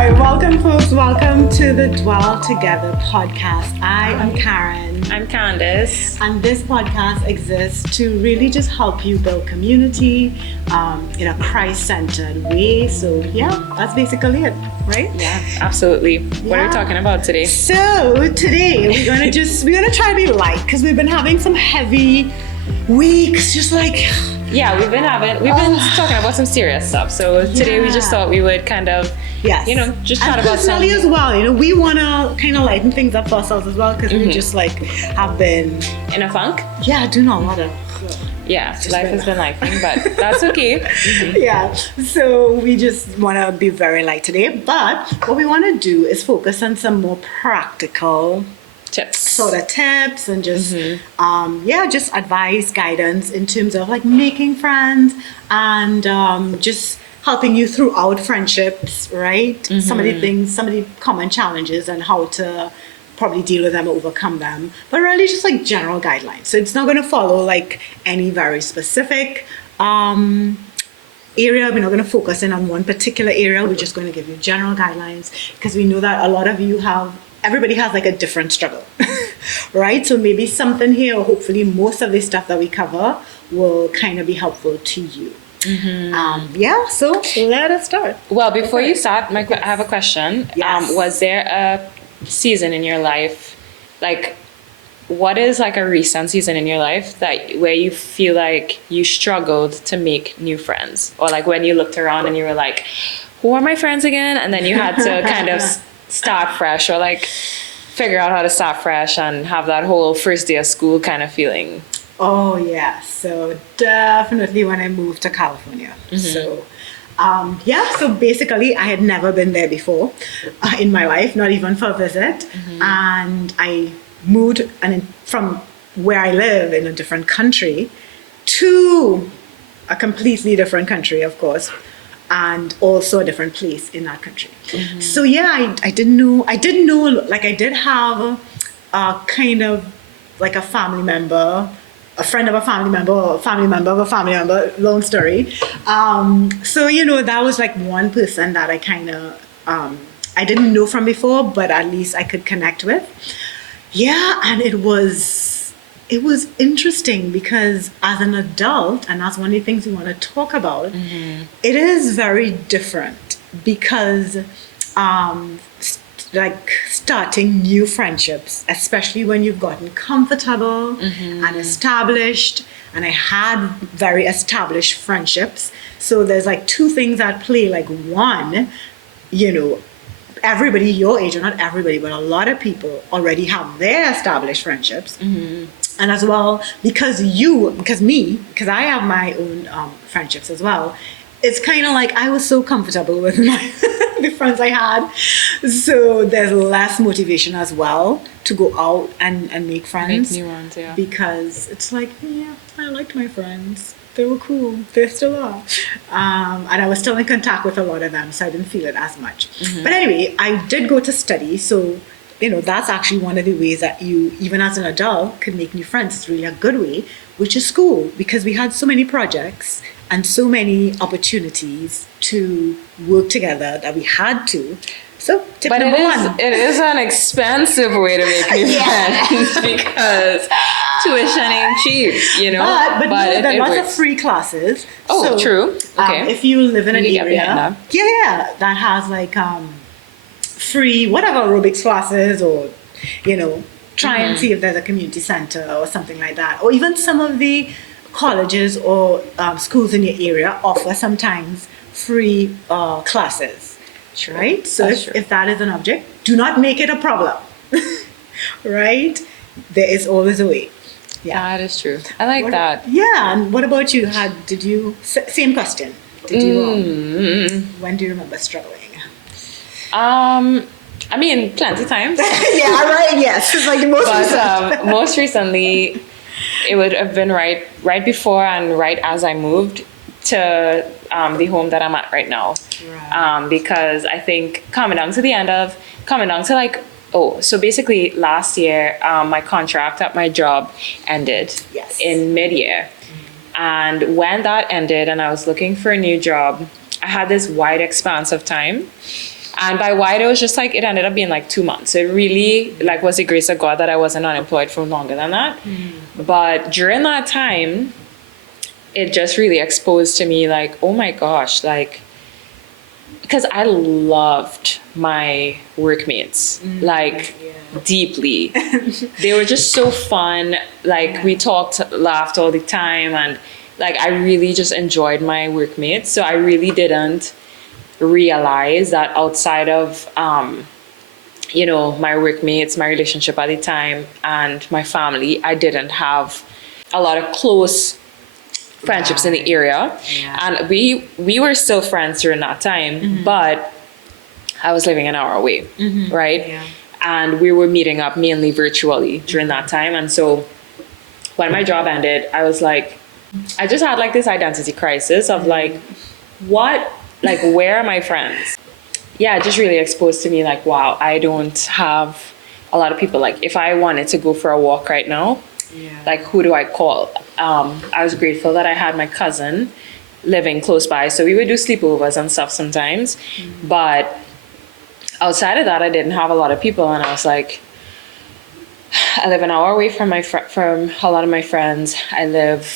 right, welcome folks. Welcome to the Dwell Together podcast. I am Karen. I'm Candace. And this podcast exists to really just help you build community in a Christ-centered way. So yeah, that's basically it, right? Yeah, absolutely. What are we talking about today? So today we're gonna try to be light because we've been having some heavy weeks, just like Yeah, we've been talking about some serious stuff. So today we just thought we would kind of, just chat about some. Personally as well, we want to kind of lighten things up for ourselves as well because we just like have been in a funk. Yeah, doing a lot of. Yeah, life has been lifing, but that's okay. Yeah, so we just want to be very light today. But what we want to do is focus on some more practical tips and just just advice, guidance in terms of like making friends and just helping you throughout friendships, right? Some of the common challenges and how to probably deal with them or overcome them, but really just like general guidelines. So it's not going to follow like any very specific area. We're not going to focus in on one particular area. We're just going to give you general guidelines because we know that a lot of you everybody has like a different struggle, right? So maybe something here, or hopefully most of the stuff that we cover will kind of be helpful to you. So let us start. Well, before you start, I have a question. Yes. Was there a season in your life, like what is like a recent season in your life where you feel like you struggled to make new friends, or like when you looked around and you were like, who are my friends again? And then you had to kind of start fresh, or like figure out how to start fresh and have that whole first day of school kind of feeling. Oh yeah, so definitely when I moved to California. So basically I had never been there before in my life, not even for a visit. And I moved from where I live in a different country to a completely different country, of course, and also a different place in that country. So yeah, I didn't know, like I did have a kind of like a family member, a friend of a family member, or a family member of a family member, long story. So, that was like one person that I kind of, I didn't know from before, but at least I could connect with. Yeah, and it was interesting because as an adult, and that's one of the things we want to talk about, it is very different because like starting new friendships, especially when you've gotten comfortable and established, and I had very established friendships. So there's like two things at play. Like one, everybody your age, or not everybody, but a lot of people already have their established friendships. And as well, because I have my own friendships as well, it's kind of like I was so comfortable with the friends I had. So there's less motivation as well to go out and make friends. Make new ones, yeah. Because it's like, yeah, I liked my friends. They were cool. They still are. And I was still in contact with a lot of them, so I didn't feel it as much. But anyway, I did go to study. So, that's actually one of the ways that you, even as an adult, can make new friends. It's really a good way, which is school, because we had so many projects and so many opportunities to work together that we had to. So tip number one. It is an expensive way to make new friends because tuition ain't cheap, But there are lots of free classes. Oh, so, true. Okay. If you live in an area, that has like free whatever aerobics classes, or try and see if there's a community center or something like that, or even some of the colleges or schools in your area offer sometimes free classes, right? So if that is an object, do not make it a problem, right? There is always a way. Yeah, that is true. I like that. Yeah, and what about you? Same question. Did you? When do you remember struggling? I mean, plenty times. Yeah, right. Yes, it's like the most. But most recently, it would have been right before and right as I moved to the home that I'm at right now. Right. Because I think coming down to like, so basically last year, my contract at my job ended in mid-year. And when that ended and I was looking for a new job, I had this wide expanse of time And by wide, it was just like, it ended up being like 2 months. It really like was the grace of God that I wasn't unemployed for longer than that. But during that time, it just really exposed to me like, oh my gosh, like, because I loved my workmates, like deeply. They were just so fun. Like we talked, laughed all the time. And like, I really just enjoyed my workmates. So I really didn't realize that outside of, you know, my workmates, my relationship at the time, and my family, I didn't have a lot of close friendships in the area. And we were still friends during that time, but I was living an hour away, right? And we were meeting up mainly virtually during that time. And so when my job ended, I was like, I just had like this identity crisis of like, what, like, where are my friends? Yeah, it just really exposed to me like, wow, I don't have a lot of people. Like if I wanted to go for a walk right now, like who do I call? I was grateful that I had my cousin living close by, so we would do sleepovers and stuff sometimes. But outside of that, I didn't have a lot of people, and I was like, I live an hour away from from a lot of my friends. I live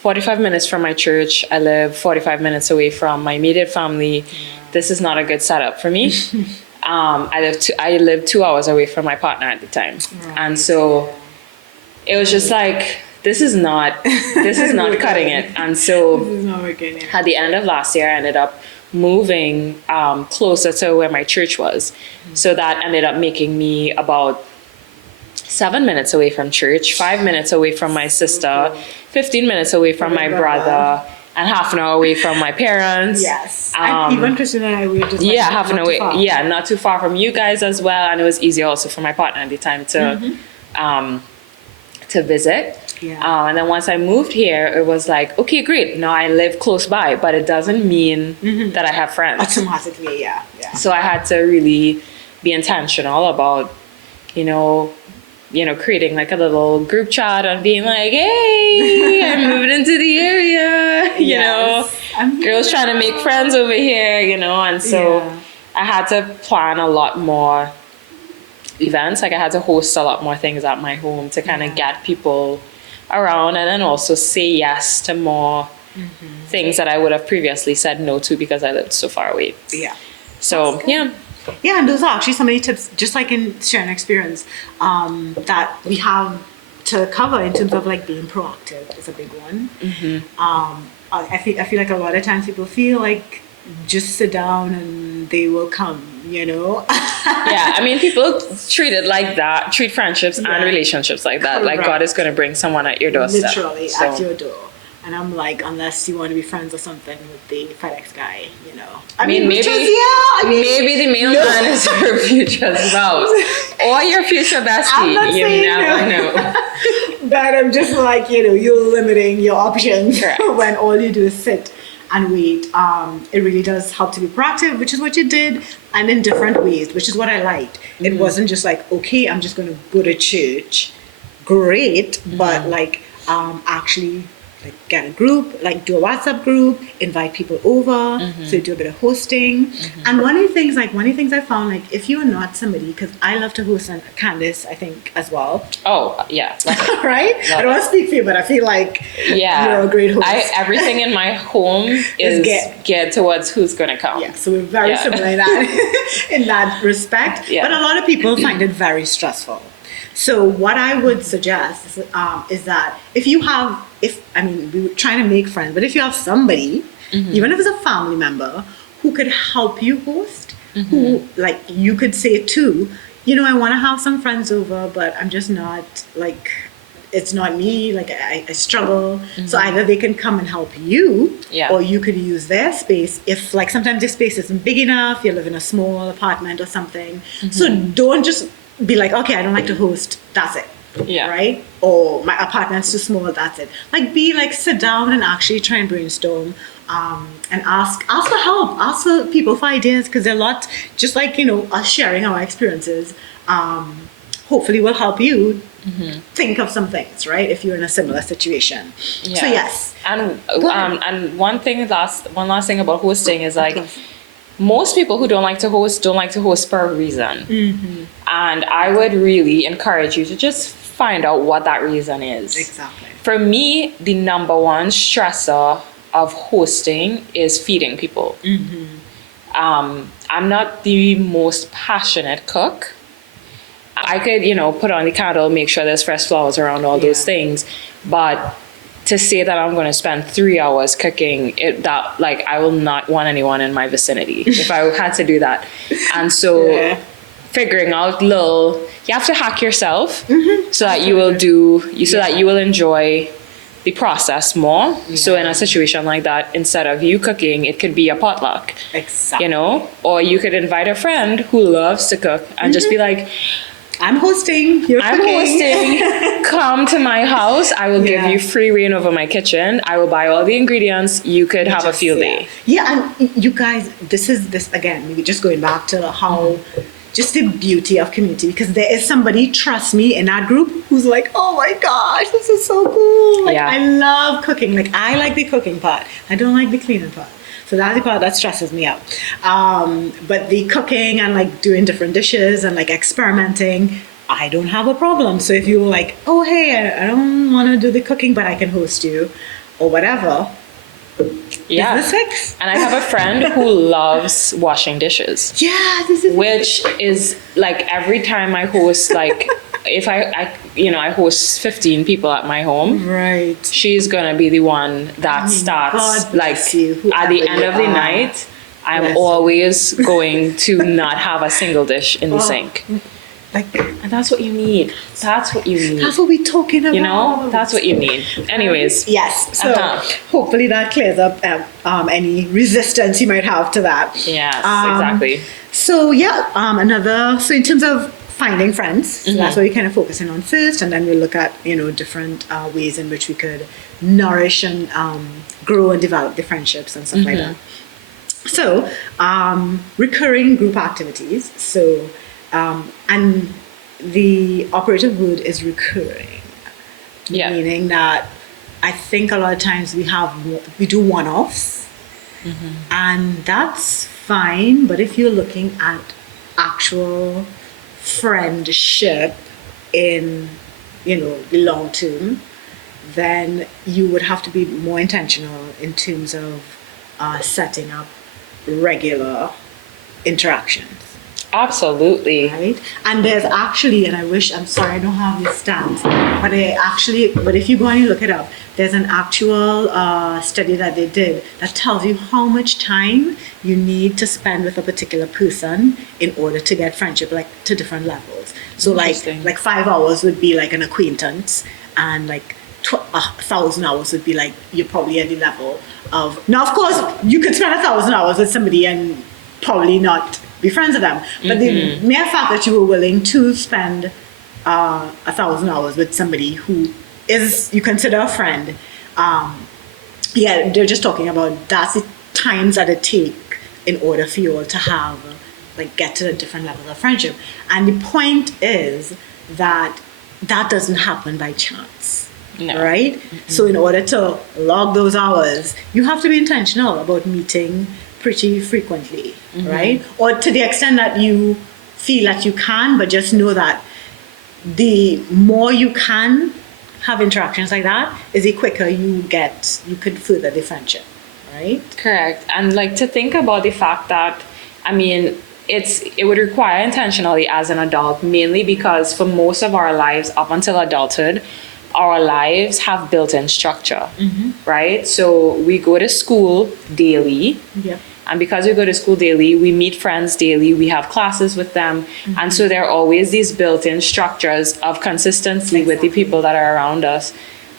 45 minutes from my church. I live 45 minutes away from my immediate family. This is not a good setup for me. I lived 2 hours away from my partner at the time, and so it was just like, this is not cutting it. And so at the end of last year, I ended up moving closer to where my church was. So that ended up making me about 7 minutes away from church, 5 minutes away from my sister, 15 minutes away from my brother, and half an hour away from my parents. Yes. And even Christina and I, we were just like, half an hour away. Yeah, not too far from you guys as well. And it was easy also for my partner at the time to visit. And then once I moved here, it was like, okay, great. Now I live close by, but it doesn't mean that I have friends. Automatically, yeah. So I had to really be intentional about, you know, creating like a little group chat and being like, hey, I'm moving into the area, you know, girls trying to make friends over here, you know. And so I had to plan a lot more events. Like I had to host a lot more things at my home to kind of get people around, and then also say yes to more things that I would have previously said no to because I lived so far away. So yeah, and those are actually so many tips, just like in sharing experience, that we have to cover in terms of like being proactive is a big one. I feel like a lot of times people feel like just sit down and they will come, you know. I mean, people treat it like that, treat friendships and relationships like that. Correct. Like God is going to bring someone at your doorstep. Literally at your door. And I'm like, unless you want to be friends or something with the FedEx guy, you know. I mean maybe the mailman is your future spouse or your future bestie. You never know. But I'm just like, you know, you're limiting your options when all you do is sit and wait. It really does help to be proactive, which is what you did, and in different ways, which is what I liked. It wasn't just like, okay, I'm just going to go to church. Great, but like actually like get a group, like do a WhatsApp group, invite people over, so do a bit of hosting. And one of the things I found, like if you're not somebody, because I love to host, and Candace I think as well. Oh yeah, right. I don't want to speak for you, but I feel like you're a great host. Everything in my home is geared towards who's gonna come. Yeah, so we're very similar in that in that respect. But a lot of people find it very stressful. So what I would suggest is that we were trying to make friends, but if you have somebody, even if it's a family member, who could help you host, who like you could say to, you know, I want to have some friends over, but I'm just not like, it's not me, like I struggle. So either they can come and help you, or you could use their space. If like sometimes their space isn't big enough, you live in a small apartment or something. So don't just be like, okay, I don't like to host, that's it. Right? Or my apartment's too small, that's it. Like sit down and actually try and brainstorm, and ask for help, ask for people for ideas, because there are lots, just like, you know, us sharing our experiences, hopefully will help you think of some things, right? If you're in a similar situation. So yes. And one last thing about hosting is like, most people who don't like to host for a reason. Mm-hmm. And I would really encourage you to just find out what that reason is. Exactly. For me, the number one stressor of hosting is feeding people. Mm-hmm. I'm not the most passionate cook. I could, put on the candle, make sure there's fresh flowers around, all those things. But to say that I'm going to spend 3 hours cooking, I will not want anyone in my vicinity if I had to do that. And so figuring out you have to hack yourself so that you will that you will enjoy the process more. Yeah. So in a situation like that, instead of you cooking, it could be a potluck. Exactly. Or you could invite a friend who loves to cook and just be like, I'm hosting. I'm hosting. Come to my house. I will give you free reign over my kitchen. I will buy all the ingredients. You could have a field day. Yeah, and you guys, this again, maybe just going back to how just the beauty of community, because there is somebody, trust me, in that group who's like, oh my gosh, this is so cool. Like, I love cooking. Like, I like the cooking part. I don't like the cleaning part. So that's the part that stresses me out. But the cooking and like doing different dishes and like experimenting, I don't have a problem. So if you're like, oh, hey, I don't want to do the cooking, but I can host you or whatever. Yeah. Business fix. And I have a friend who loves washing dishes. Yeah, which is like every time I host, like if I host 15 people at my home, right? She's gonna be the one that starts like at the end of the night. I'm always going to not have a single dish in the sink. And that's what you need. That's what you need. That's what we're talking about. That's what you need. Anyways. Yes. So hopefully that clears up any resistance you might have to that. Yes, exactly. So so in terms of finding friends, so that's what we're kind of focusing on first, and then we'll look at, different ways in which we could nourish and grow and develop the friendships and stuff like that. So recurring group activities. So and the operative word is recurring, meaning that I think a lot of times we do one-offs, and that's fine. But if you're looking at actual friendship in, the long term, then you would have to be more intentional in terms of setting up regular interactions. Absolutely. Right? And there's actually, and I'm sorry I don't have the stats, but if you go and you look it up, there's an actual study that they did that tells you how much time you need to spend with a particular person in order to get friendship, like to different levels. So like 5 hours would be like an acquaintance, and like 1,000 hours would be like you're probably at the level of. Now, of course, you could spend 1,000 hours with somebody and probably not be friends with them. But the mere fact that you were willing to spend 1,000 hours with somebody who is you consider a friend, they're just talking about that's the times that it take in order for you all to have get to a different level of friendship. And the point is that doesn't happen by chance. No. Right? So in order to log those hours, you have to be intentional about meeting pretty frequently, right? Or to the extent that you feel that you can, but just know that the more you can have interactions like that is the quicker you could further the friendship, right? Correct. And to think about the fact that, it would require intentionally as an adult, mainly because for most of our lives up until adulthood, our lives have built-in structure, right? So we go to school daily. Yep. And because we go to school daily, we meet friends daily, we have classes with them. And so there are always these built-in structures of consistency with the people that are around us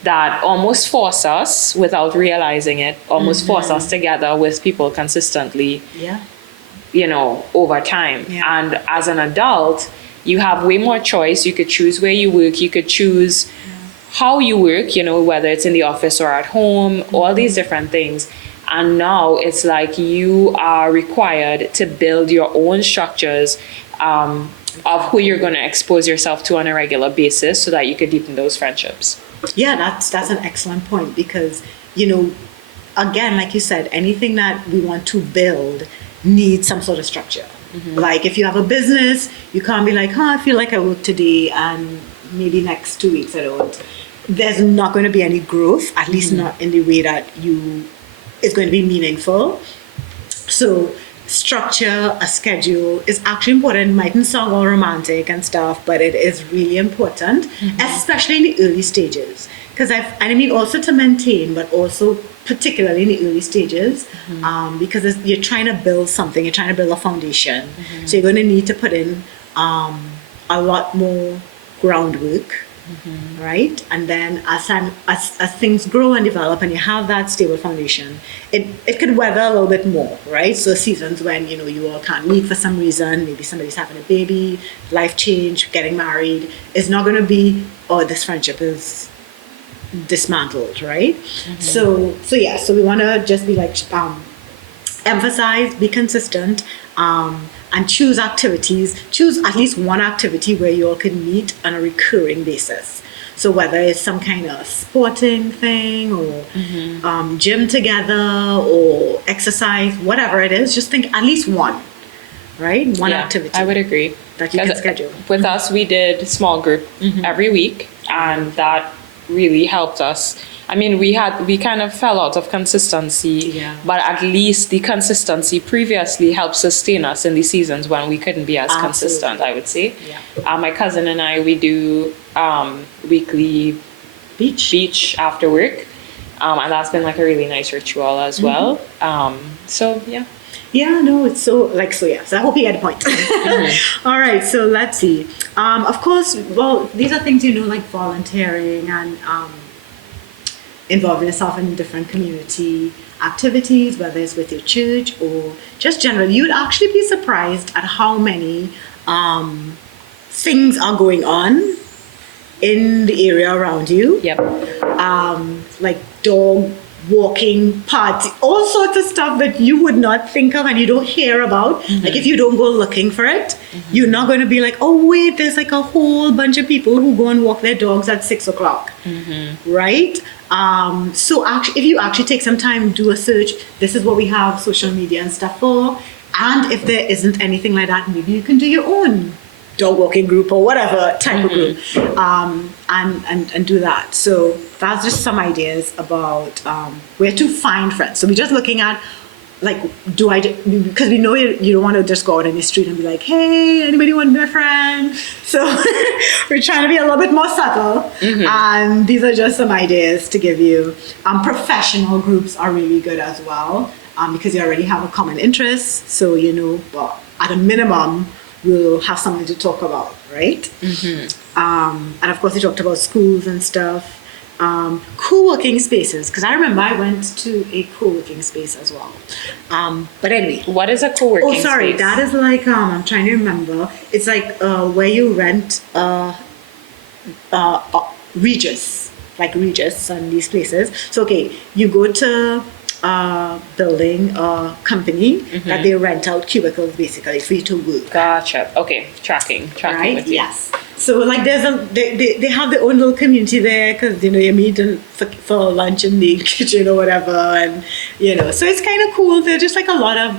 that almost force us, without realizing it, force us together with people consistently, over time. Yeah. And as an adult, you have way more choice. You could choose where you work. You could choose how you work, whether it's in the office or at home, all these different things. And now it's like you are required to build your own structures of who you're going to expose yourself to on a regular basis so that you could deepen those friendships. Yeah, that's an excellent point because, again, like you said, anything that we want to build need some sort of structure. Like if you have a business, you can't be like, I feel like I work today and maybe next 2 weeks I don't. There's not going to be any growth, at least not in the way that it's going to be meaningful. So structure, a schedule is actually important. It mightn't sound all romantic and stuff, but it is really important, especially in the early stages. Because I mean also to maintain, but also particularly in the early stages, because you're trying to build something, you're trying to build a foundation. So you're going to need to put in a lot more groundwork. Right, and then as things grow and develop, and you have that stable foundation, it could weather a little bit more, right? So seasons when you all can't meet for some reason, maybe somebody's having a baby, life change, getting married, it's not going to be, this friendship is dismantled, right? So we want to just be like emphasize, be consistent, and choose at least one activity where you all can meet on a recurring basis. So whether it's some kind of sporting thing or gym together or exercise, whatever it is, just think at least one, right? One activity. I would agree. That you can schedule. With us, we did small group every week, and that really helped us. I mean, we kind of fell out of consistency, but at least the consistency previously helped sustain us in the seasons when we couldn't be as consistent, I would say. My cousin and I, we do weekly beach after work, and that's been like a really nice ritual as well. So, yeah. Yeah, no, it's so I hope you get the point. All right, so let's see. Of course, well, these are things, like volunteering and involving yourself in different community activities, whether it's with your church or just generally. You would actually be surprised at how many things are going on in the area around you. Like dog walking party, all sorts of stuff that you would not think of and you don't hear about. Like if you don't go looking for it, you're not going to be like, oh wait, there's like a whole bunch of people who go and walk their dogs at 6:00, right? So actually, if you actually take some time, do a search, this is what we have social media and stuff for. And if there isn't anything like that, maybe you can do your own dog walking group or whatever type of group, and do that. So that's just some ideas about where to find friends. So we're just looking at like, because we know you don't want to just go out in the street and be like, hey, anybody want to be my friend? So we're trying to be a little bit more subtle. And these are just some ideas to give you. Professional groups are really good as well, because you already have a common interest. So, but at a minimum, we'll have something to talk about, right? And of course, we talked about schools and stuff. Co-working spaces, because I remember I went to a co-working space as well. But anyway. What is a co-working space? Oh, sorry. Space? That is like, I'm trying to remember. It's like where you rent Regis and these places. So, okay, you go to building company that they rent out cubicles basically for you to work. Gotcha. Okay, tracking right? With you. Yes. So like they have their own little community there because you meet for lunch in the kitchen or whatever, and so it's kind of cool. There's just like a lot of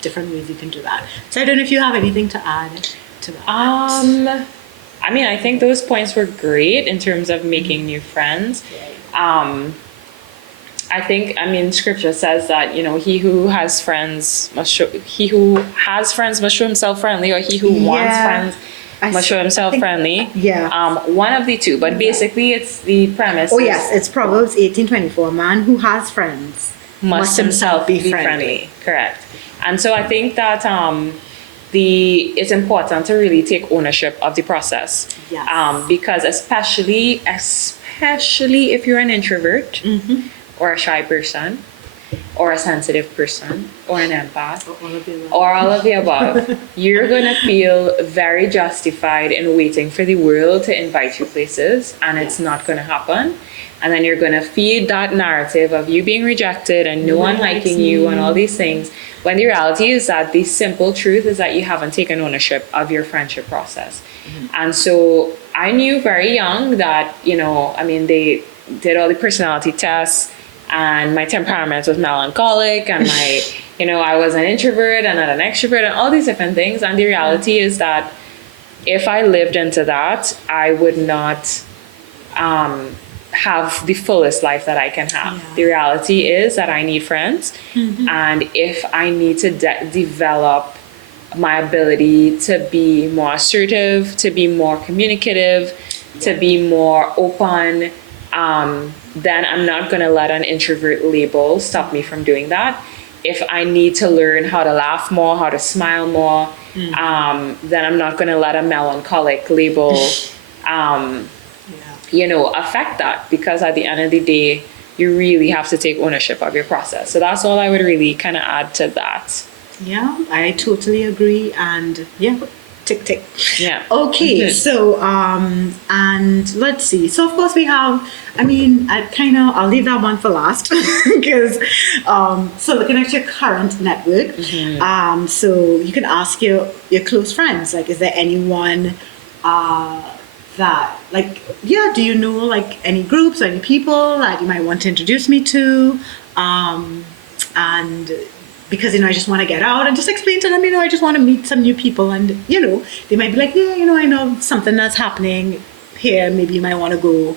different ways you can do that. So I don't know if you have anything to add to that. I mean, I think those points were great in terms of making new friends. I think, scripture says that, he who has friends must show himself friendly, or he who wants friends must show himself friendly. One of the two, but basically it's the premise. Oh yes, it's Proverbs 18:24. A man who has friends must himself be friendly. Correct. And so I think that it's important to really take ownership of the process. Because especially if you're an introvert, or a shy person, or a sensitive person, or an empath, or all of the above, you're going to feel very justified in waiting for the world to invite you places, and it's not going to happen. And then you're going to feed that narrative of you being rejected and no one liking you and all these things, when the reality is that the simple truth is that you haven't taken ownership of your friendship process. And so I knew very young that, they did all the personality tests, and my temperament was melancholic, and my I was an introvert and not an extrovert and all these different things. And the reality is that if I lived into that, I would not have the fullest life that I can have. Yeah. The reality is that I need friends. And if I need to develop my ability to be more assertive, to be more communicative, to be more open, then I'm not going to let an introvert label stop me from doing that. If I need to learn how to laugh more, how to smile more, then I'm not going to let a melancholic label, affect that, because at the end of the day, you really have to take ownership of your process. So that's all I would really kind of add to that. Yeah, I totally agree. And yeah, tick, tick. Yeah. Okay, so, and let's see. So, of course, we have, I'll leave that one for last because, so looking at your current network, so you can ask your close friends, like, is there anyone that, like, do you know, like, any groups or any people that you might want to introduce me to? And because, I just want to get out and just explain to them, I just want to meet some new people. And, they might be like, I know something that's happening here. Maybe you might want to go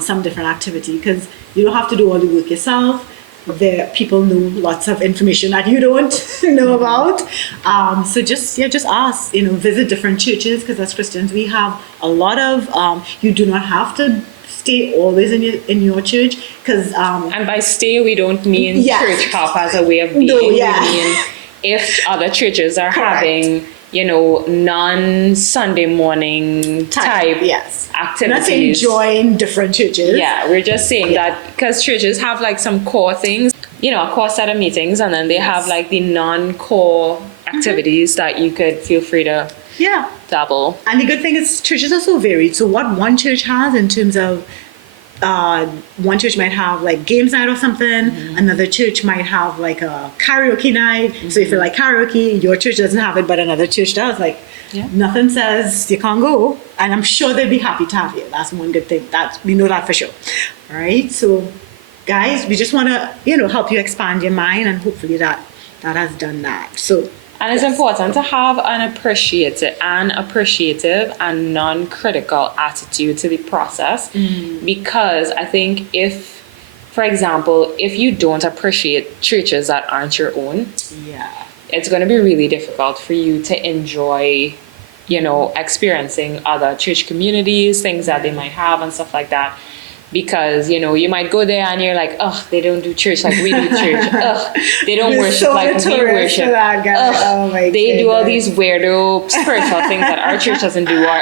some different activity, because you don't have to do all the work yourself. There, people know lots of information that you don't know about. So just ask, visit different churches, because as Christians, we have a lot of, you do not have to stay always in your church, because and by stay we don't mean church hop as a way of being. We mean if other churches are having non-Sunday morning type activities. I'm not saying join different churches. Yeah, we're just saying that because churches have like some core things, a core set of meetings, and then they have like the non-core activities that you could feel free to dabble. And the good thing is churches are so varied. So what one church has in terms of one church might have like games night or something. Another church might have like a karaoke night. So if you like karaoke, your church doesn't have it, but another church does. Like nothing says you can't go. And I'm sure they'd be happy to have you. That's one good thing. We know that for sure. All right. So guys, we just want to, help you expand your mind, and hopefully that has done that. So. And it's important to have an appreciative and non-critical attitude to the process, because I think if, for example, if you don't appreciate churches that aren't your own, it's going to be really difficult for you to enjoy, experiencing other church communities, things that they might have and stuff like that. Because, you might go there and you're like, oh, they don't do church like we do church. Ugh, they don't worship like we worship. They do all these weirdo spiritual things that our church doesn't do. Or,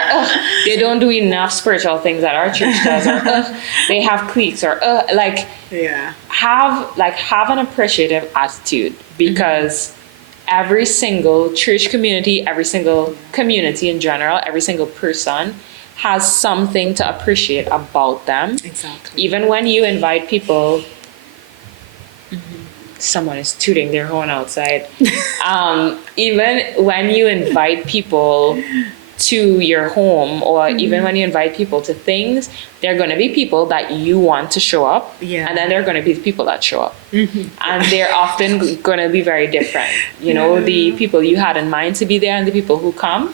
they don't do enough spiritual things that our church does. Or, they have cliques. Or, have an appreciative attitude, because every single church community, every single community in general, every single person has something to appreciate about them. Exactly. Even when you invite people, someone is tooting their horn outside. Even when you invite people to your home, or even when you invite people to things, there are going to be people that you want to show up, and then there are going to be people that show up, and they're often going to be very different. The people you had in mind to be there and the people who come.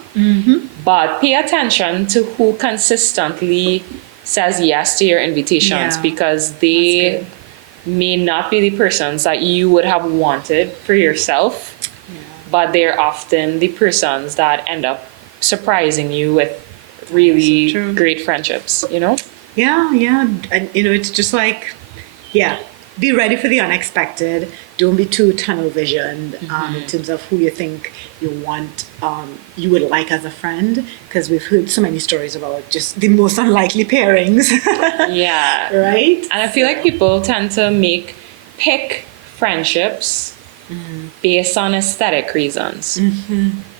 But pay attention to who consistently says yes to your invitations, because they may not be the persons that you would have wanted for yourself, but they're often the persons that end up surprising you with really great friendships, and it's just like be ready for the unexpected. Don't be too tunnel visioned in terms of who you think you want, you would like as a friend, because we've heard so many stories about just the most unlikely pairings. Right. And I feel like people tend to pick friendships based on aesthetic reasons.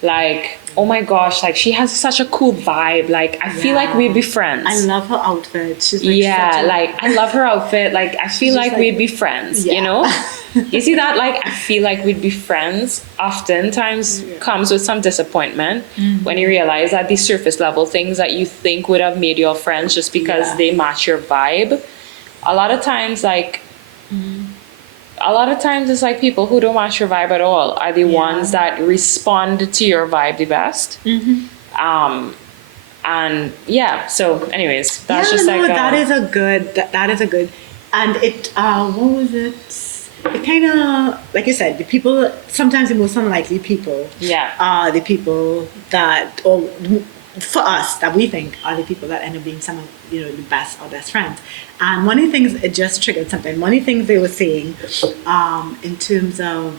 Like, oh my gosh, like she has such a cool vibe. Like, I feel like we'd be friends. I love her outfit. She's like, I love her outfit. Like, I feel like we'd be friends, You see that? Like, I feel like we'd be friends oftentimes comes with some disappointment when you realize that these surface level things that you think would have made you all friends just because they match your vibe. A lot of times, like, a lot of times it's like people who don't match your vibe at all are the Yeah. ones that respond to your vibe the best. And yeah, so anyways, that's just like that is a good that is a good, and it what was it, it kind of, like you said, the people, sometimes the most unlikely people Yeah. are the people that, or for us, that we think are the people that end up being some of, you know, the best, our best friends. And one of the things, it just triggered something, one of the things they were saying in terms of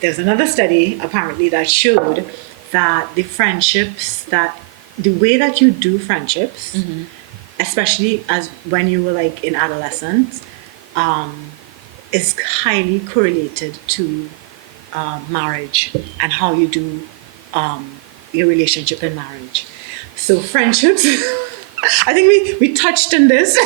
there's another study apparently that showed that the friendships that, the way that you do friendships, especially as when you were like in adolescence, is highly correlated to marriage and how you do your relationship in marriage. So friendships, I think we touched on this.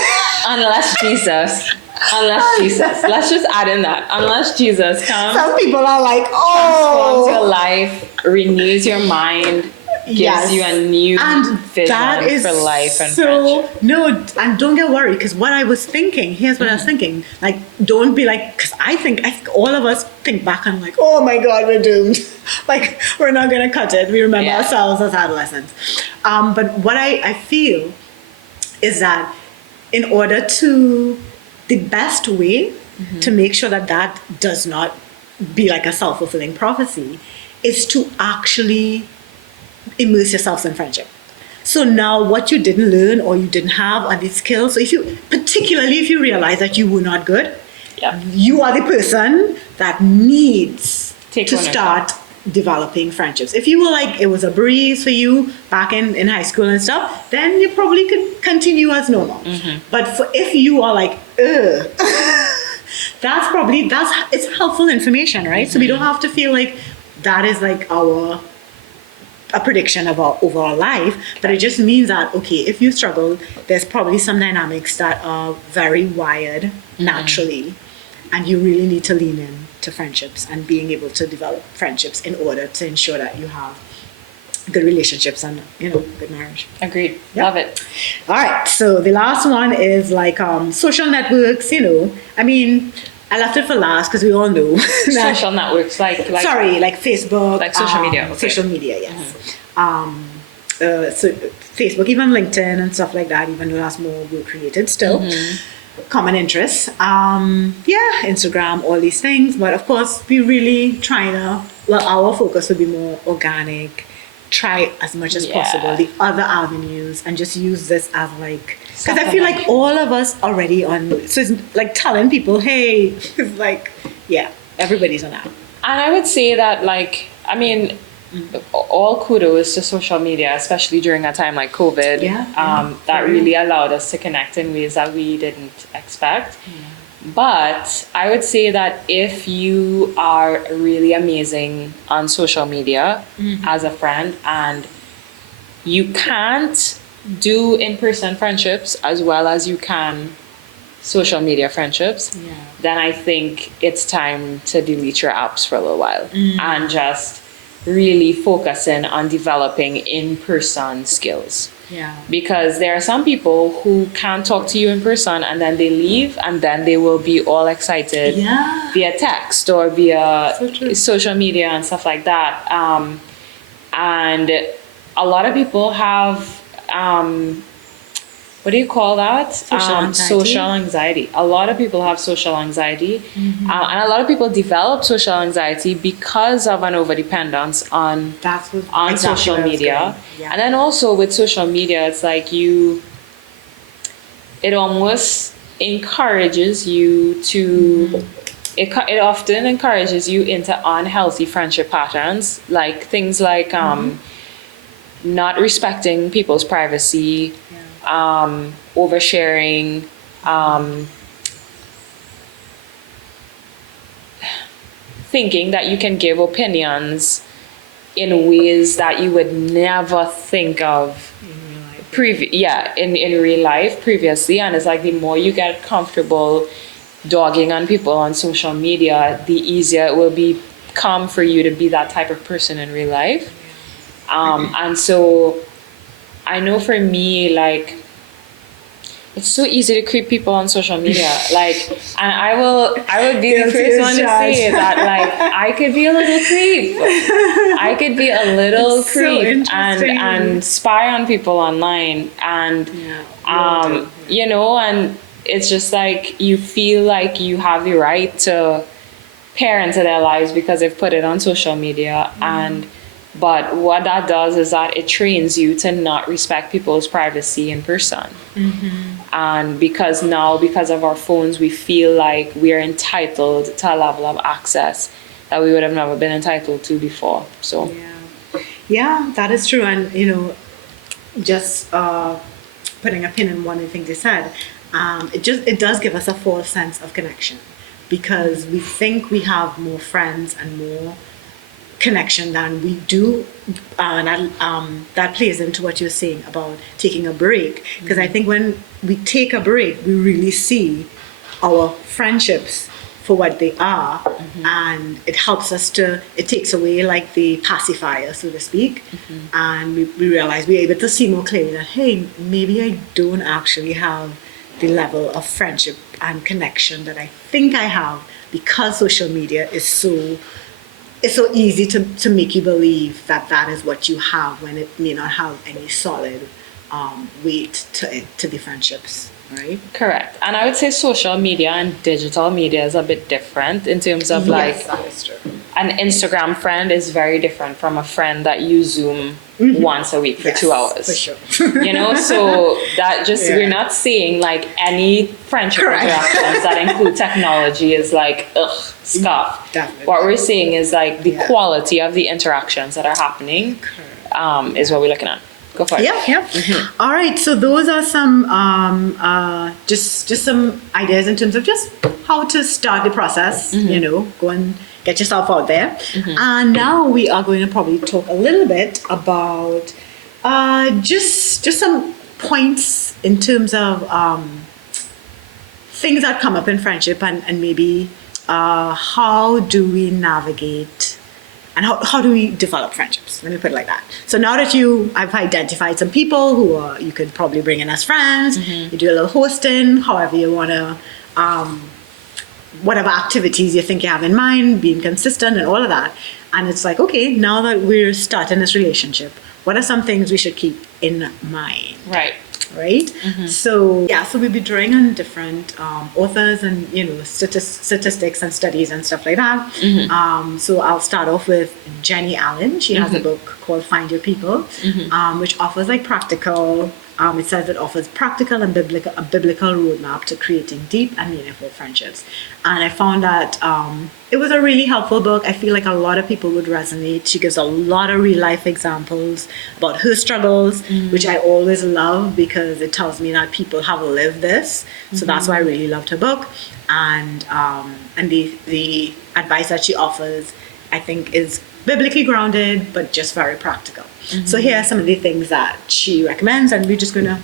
Unless Jesus. Let's just add in that. Unless Jesus comes, Some people are like, transforms your oh, life, renews your mind, gives yes. you a new And vision that is for life and so, friendship. no, and don't get worried, because what I was thinking, here's what I was thinking, like, don't be like, because I think all of us think back and like, oh my God, we're doomed. Like, we're not going to cut it. We remember Yeah. ourselves as adolescents. But what I feel is that in order to, the best way to make sure that that does not be like a self-fulfilling prophecy is to actually immerse yourselves in friendship. So now what you didn't learn or you didn't have are these skills. So if you, particularly if you realize that you were not good, Yeah. you are the person that needs Take to ownership. start developing friendships. If you were like, it was a breeze for you back in high school and stuff, then you probably could continue as normal. But if you are like, ugh, it's helpful information, right? So we don't have to feel like that is like a prediction of our overall life, but it just means that, okay, if you struggle, there's probably some dynamics that are very wired naturally, and you really need to lean in to friendships and being able to develop friendships in order to ensure that you have good relationships and, you know, good marriage. Agreed. Yep. Love it. All right, so the last one is like social networks, you know. I mean, I left it for last because we all know that, Social networks like like Facebook, Like social media, okay. social media, yes. So Facebook, even LinkedIn and stuff like that, even though that's more work related still. Common interests, Instagram, all these things. But of course, we really trying to, well, our focus would be more organic. Try as much as possible the other avenues and just use this as like, because I feel like all of us already on, so it's like telling people, hey, it's like, yeah, everybody's on that. And I would say that, like, I mean, all kudos to social media, especially during a time like COVID. That really allowed us to connect in ways that we didn't expect. But I would say that if you are really amazing on social media as a friend and you can't do in-person friendships as well as you can social media friendships, then I think it's time to delete your apps for a little while and just really focusing on developing in-person skills. Because there are some people who can't talk to you in person and then they leave and then they will be all excited via text or via social media and stuff like that. And a lot of people have what do you call that? Social anxiety. A lot of people have social anxiety. And a lot of people develop social anxiety because of an overdependence on social media. And then also with social media, it's like it almost encourages you to, it often encourages you into unhealthy friendship patterns, like things like not respecting people's privacy, oversharing, thinking that you can give opinions in ways that you would never think of in real life previously. And it's like the more you get comfortable dogging on people on social media, the easier it will become for you to be that type of person in real life. And so I know for me, like, It's so easy to creep people on social media. Like, and I would be the Guilty first as one to charged. say that, like, I could be a little creep. I could be a little It's so creep interesting. and spy on people online. And, you know, and it's just like, you feel like you have the right to peer into their lives because they've put it on social media. But what that does is that it trains you to not respect people's privacy in person. And because of our phones, we feel like we are entitled to a level of access that we would have never been entitled to before. So Yeah, that is true. And, just putting a pin in one of the things you said, it does give us a false sense of connection because we think we have more friends and more connection than we do, and that plays into what you're saying about taking a break, because I think when we take a break we really see our friendships for what they are, and it helps us it takes away like the pacifier, so to speak, and we realize we're able to see more clearly that, hey, maybe I don't actually have the level of friendship and connection that I think I have, because social media is so easy to make you believe that that is what you have when it may not have any solid weight to the friendships, right? correct. And I would say social media and digital media is a bit different in terms of Yes, that is true. an Instagram friend is very different from a friend that you Zoom once a week for Yes, 2 hours. for sure. You know, so that just, Yeah. we're not seeing like any friendship Correct. interactions that include technology is like, ugh, scuff. Definitely. What we're seeing is like the Yeah. quality of the interactions that are happening, is what we're looking at. Go for it. Yeah. All right. So those are some just some ideas in terms of just how to start the process. Go and get yourself out there. And now we are going to probably talk a little bit about just some points in terms of things that come up in friendship, and maybe how do we navigate and how do we develop friendships? Let me put it like that. So now that I've identified some people who you could probably bring in as friends, you do a little hosting, however you want to, whatever activities you think you have in mind, being consistent and all of that. And it's like, okay, now that we're starting this relationship, what are some things we should keep in mind? Right? So we'll be drawing on different authors and statistics and studies and stuff like that. So I'll start off with Jenny Allen. She has a book called Find Your People, which offers like practical. It says it offers practical and a biblical roadmap to creating deep and meaningful friendships. And I found that it was a really helpful book. I feel like a lot of people would resonate. She gives a lot of real life examples about her struggles, which I always love because it tells me that people have lived this. So that's why I really loved her book. And the advice that she offers, I think, is biblically grounded, but just very practical. So here are some of the things that she recommends, and we're just going to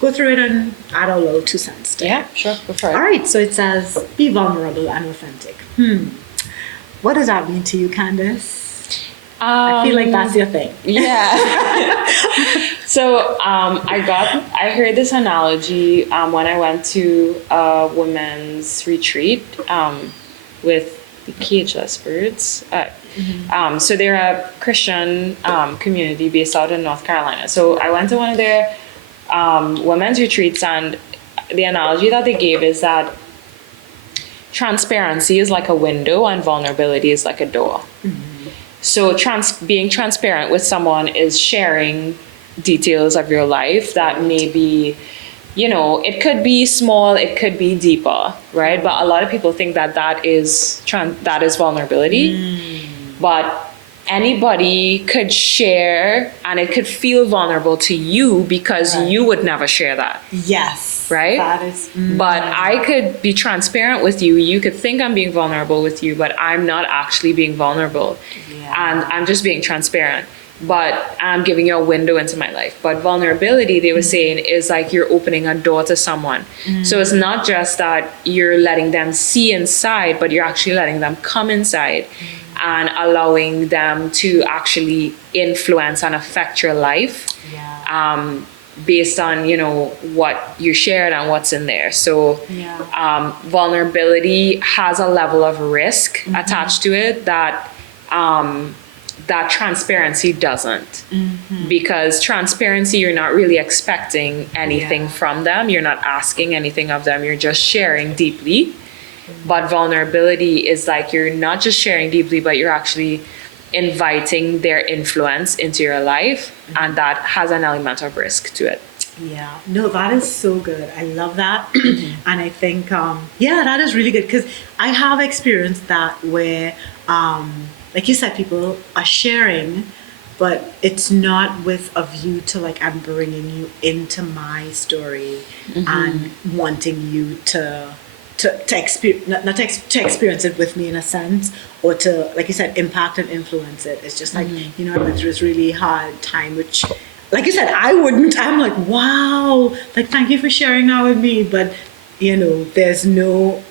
go through it and add our little 2 cents to it. Yeah, sure. Go for it. All right, so it says, be vulnerable and authentic. What does that mean to you, Candace? I feel like that's your thing. Yeah. So I heard this analogy when I went to a women's retreat with the cageless birds. So they're a Christian community based out in North Carolina. So I went to one of their women's retreats, and the analogy that they gave is that transparency is like a window and vulnerability is like a door. So being transparent with someone is sharing details of your life that may be, it could be small, it could be deeper, right? But a lot of people think that is vulnerability. But anybody could share, and it could feel vulnerable to you because you would never share that. Yes. Right? That is. But I could be transparent with you. You could think I'm being vulnerable with you, but I'm not actually being vulnerable. And I'm just being transparent. But I'm giving you a window into my life. But vulnerability, they were saying, is like you're opening a door to someone. So it's not just that you're letting them see inside, but you're actually letting them come inside and allowing them to actually influence and affect your life. based on, you know, what you shared and what's in there. So Yeah. vulnerability has a level of risk attached to it that that transparency doesn't. Because transparency, you're not really expecting anything Yeah. from them. You're not asking anything of them. You're just sharing deeply. But vulnerability is like you're not just sharing deeply, but you're actually inviting their influence into your life. And that has an element of risk to it. Yeah, no, that is so good. I love that. And I think, yeah, that is really good because I have experienced that where, like you said, people are sharing, but it's not with a view to like, I'm bringing you into my story and wanting you to experience, not to experience it with me in a sense, or to, like you said, impact and influence it. It's just like, you know, I went through this really hard time, which, like you said, I wouldn't. I'm like, wow, like, thank you for sharing that with me. But, you know, there's no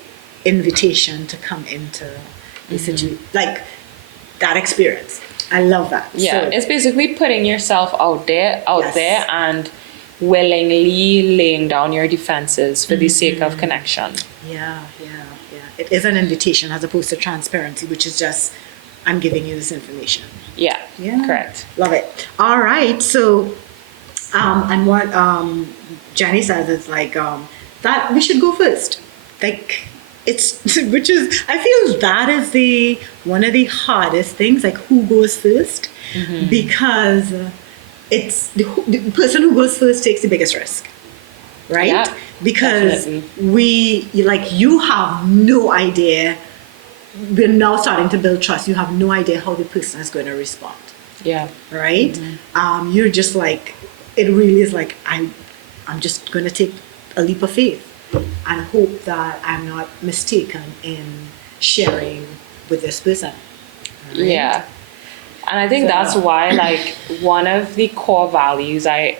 invitation to come into the situation, like that experience. I love that. Yeah, So, it's basically putting yourself out Yes. there and willingly laying down your defenses for the sake of connection. yeah. It is an invitation as opposed to transparency, which is just, I'm giving you this information. Yeah, Yeah. correct. Love it. All right. So, and what Jenny says is like that we should go first. Like it's, which is, I feel that is the one of the hardest things. Like who goes first, because it's the person who goes first takes the biggest risk, right? Yeah, because definitely. you have no idea. We're now starting to build trust. You have no idea how the person is going to respond. Yeah. Right? You're just like, it really is like, I'm just going to take a leap of faith and hope that I'm not mistaken in sharing with this person. Right? Yeah. And I think So- that's why, like, one of the core values I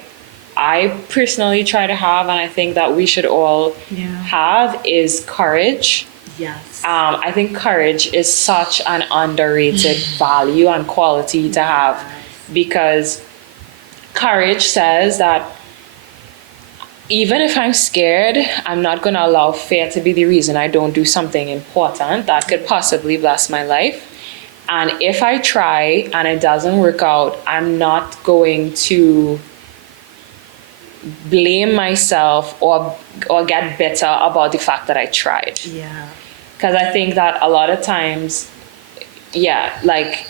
personally try to have, and I think that we should all Yeah. have, is courage. Yes. I think courage is such an underrated value and quality to have, because courage says that even if I'm scared, I'm not going to allow fear to be the reason I don't do something important that could possibly bless my life. And if I try and it doesn't work out, I'm not going to blame myself or get bitter about the fact that I tried. Yeah. Because I think that a lot of times, yeah, like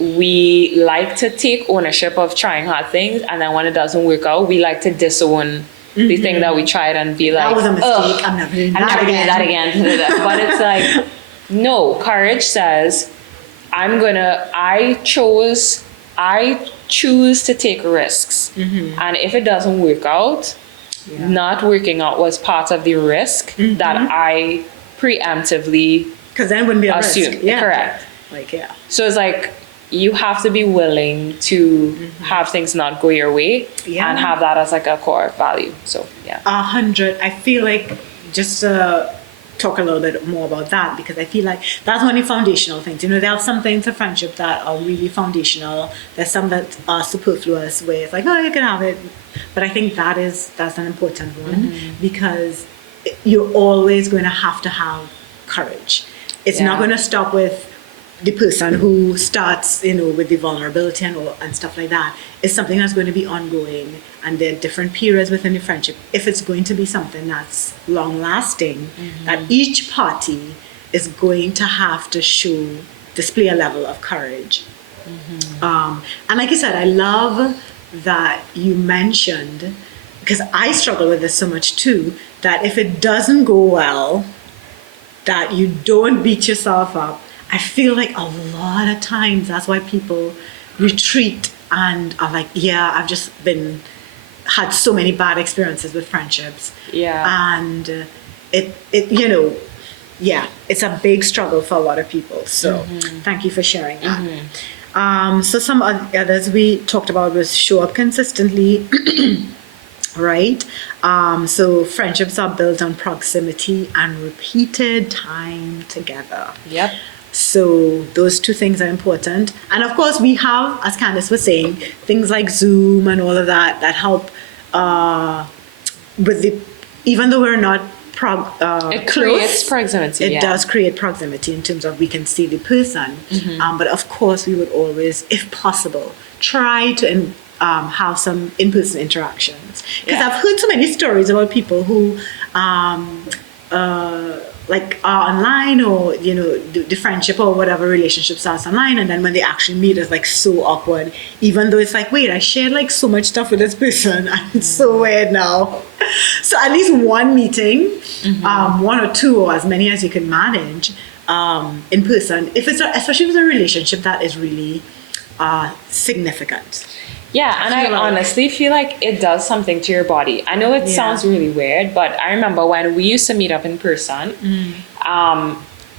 we like to take ownership of trying hard things, and then when it doesn't work out, we like to disown the thing that we tried and be like, That was a mistake. "Ugh, I'm never doing I'm that never doing again." that again. But it's like, no, courage says, I choose to take risks. And if it doesn't work out, Yeah. not working out was part of the risk that I preemptively Because then it wouldn't be a assume. risk. Yeah. Correct. Like, yeah. So it's like you have to be willing to have things not go your way Yeah. and have that as like a core value. So yeah. 100. I feel like just talk a little bit more about that, because I feel like that's one of the foundational things. You know, there are some things in friendship that are really foundational. There's some that are superfluous, where it's like, oh, you can have it. But I think that's an important one, because you're always going to have courage. It's not Yeah. going to stop with the person who starts, you know, with the vulnerability and stuff like that. It's something that's going to be ongoing, and there are different periods within the friendship. If it's going to be something that's long lasting, that each party is going to have to display a level of courage. And like you said, I love that you mentioned, because I struggle with this so much too, that if it doesn't go well, that you don't beat yourself up. I feel like a lot of times that's why people retreat and are like, yeah, I've just had so many bad experiences with friendships. Yeah. And it you know, yeah, it's a big struggle for a lot of people. So thank you for sharing that. So some others we talked about was show up consistently. Right? So friendships are built on proximity and repeated time together. Yep. So those two things are important. And of course we have, as Candace was saying, things like Zoom and all of that help with the, even though we're not It close, creates proximity. it does create proximity in terms of we can see the person. But of course, we would always, if possible, try to have some in-person interactions. Because I've heard so many stories about people who like are online, or the friendship or whatever relationship starts online, and then when they actually meet, it's like so awkward, even though it's like, wait, I shared like so much stuff with this person and it's so weird now. So at least one meeting, one or two, or as many as you can manage in person, if it's especially if it's a relationship that is really significant. Yeah, and I honestly feel like it does something to your body. I know it sounds really weird, but I remember when we used to meet up in person,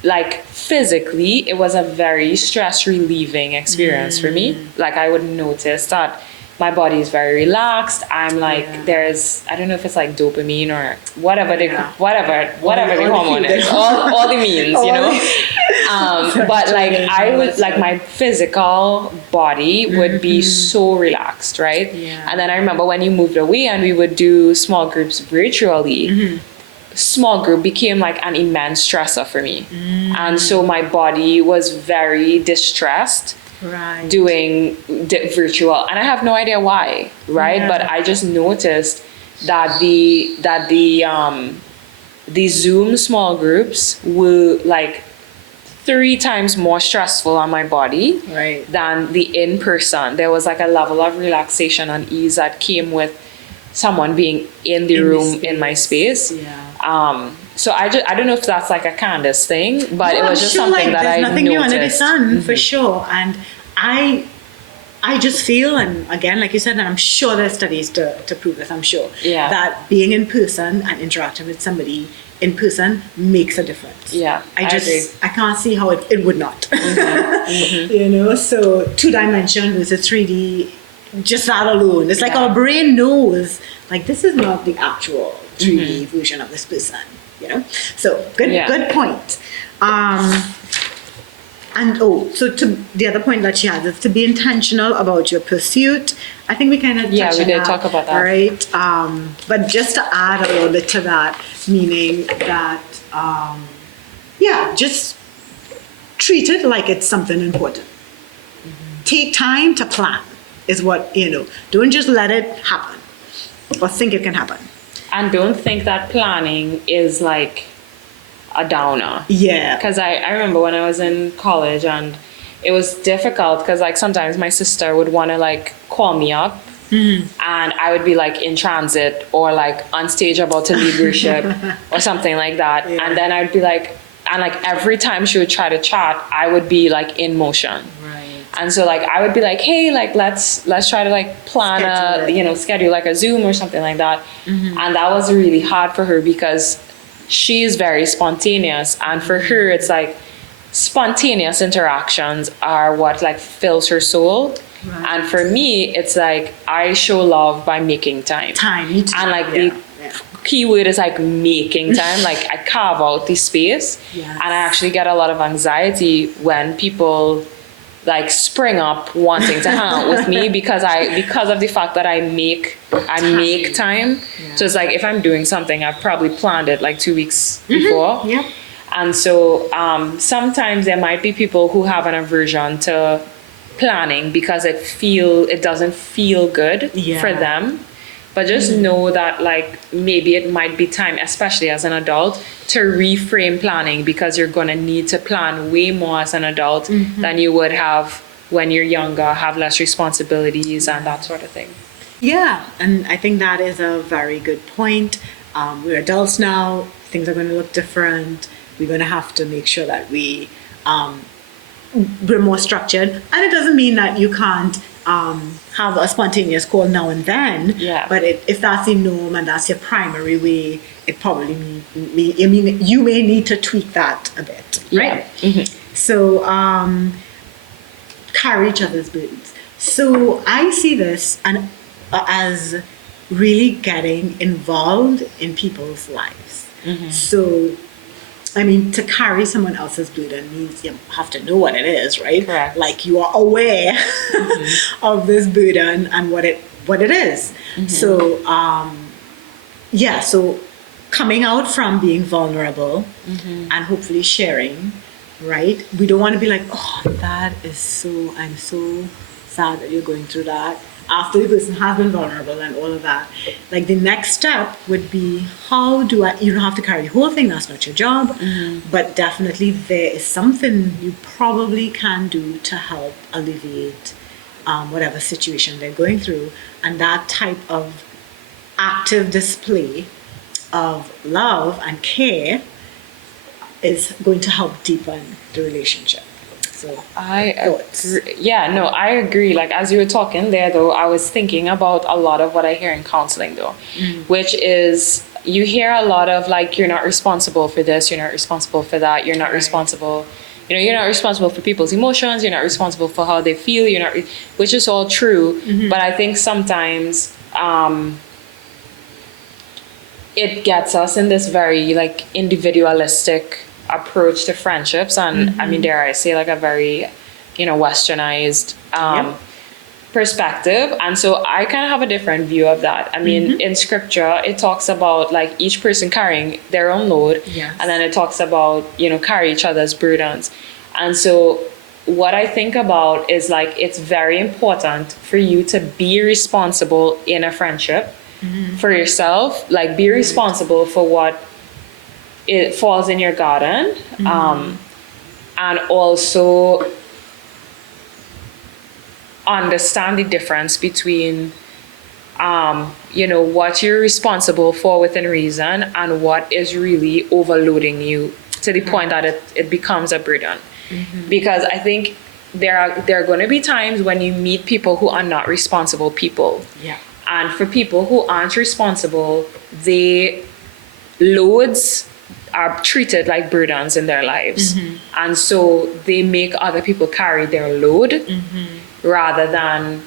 like physically, it was a very stress relieving experience for me. Like I would notice that my body is very relaxed. I'm like, there's, I don't know if it's like dopamine or whatever whatever the hormone is, all the means, but like I would, like my physical body would be so relaxed, right? And then I remember when you moved away and we would do small groups virtually, small group became like an immense stressor for me. And so my body was very distressed doing virtual, and I have no idea why, right? But I just noticed that the Zoom small groups were like 3 times more stressful on my body than the in-person. There was like a level of relaxation and ease that came with someone being in the room, in my space. So I don't know if that's like a Candace thing, but it was just something that I noticed. There's nothing new under the sun, for sure. And I just feel, and again, like you said, and I'm sure there's studies to prove this, I'm sure, that being in person and interacting with somebody in person makes a difference. I agree. I can't see how it would not. So 2D versus 3D, just that alone, it's like our brain knows, like, this is not the actual 3D version of this person, so good point. And so to the other point that she has is to be intentional about your pursuit. I think we kind of touched on that, talk about that, right? But just to add a little bit to that, meaning that just treat it like it's something important. Take time to plan is what, don't just let it happen or think it can happen. And don't think that planning is like a downer. Because I remember when I was in college, and it was difficult because like sometimes my sister would want to like call me up, and I would be like in transit or like on stage about to lead worship or something like that. And then I would be like, and like every time she would try to chat, I would be like in motion. And so like I would be like, hey, like let's try to like plan schedule like a Zoom or something like that. And that was really hard for her because she is very spontaneous, and for her it's like spontaneous interactions are what like fills her soul. And for me it's like I show love by making time. Me too. And like the key word is like making time. Like I carve out the space. And I actually get a lot of anxiety when people like spring up wanting to hang out with me because of the fact that I make time. So it's like if I'm doing something, I've probably planned it like 2 weeks before. And so sometimes there might be people who have an aversion to planning because it doesn't feel good for them. But just know that like maybe it might be time, especially as an adult, to reframe planning, because you're going to need to plan way more as an adult than you would have when you're younger, have less responsibilities and that sort of thing. Yeah, and I think that is a very good point. We're adults now. Things are going to look different. We're going to have to make sure that we're more structured. And it doesn't mean that you can't have a spontaneous call now and then. But if that's the norm and that's your primary way, it probably you may need to tweak that a bit, right? So carry each other's burdens. So I see this as really getting involved in people's lives. So I mean, to carry someone else's burden means you have to know what it is, right? Correct. Like you are aware of this burden and what what it is. So so coming out from being vulnerable and hopefully sharing, right? We don't want to be like, oh, I'm so sad that you're going through that. After the person has been vulnerable and all of that. Like the next step would be, you don't have to carry the whole thing, that's not your job, but definitely there is something you probably can do to help alleviate whatever situation they're going through. And that type of active display of love and care is going to help deepen the relationship. So I agree. Yeah, no, I agree. Like as you were talking there, though, I was thinking about a lot of what I hear in counseling, though, which is you hear a lot of like, you're not responsible for this, you're not responsible for that, you're not responsible. You're not responsible for people's emotions, you're not responsible for how they feel, which is all true. But I think sometimes it gets us in this very like individualistic approach to friendships, and I mean, dare I say, like a very westernized perspective. And so I kind of have a different view of that. I mean, in scripture it talks about like each person carrying their own load, and then it talks about carry each other's burdens. And so what I think about is like, it's very important for you to be responsible in a friendship for yourself, like be responsible for what it falls in your garden, and also understand the difference between what you're responsible for within reason and what is really overloading you to the point that it becomes a burden. Because I think there are going to be times when you meet people who are not responsible people, and for people who aren't responsible, loads are treated like burdens in their lives. And so they make other people carry their load rather than,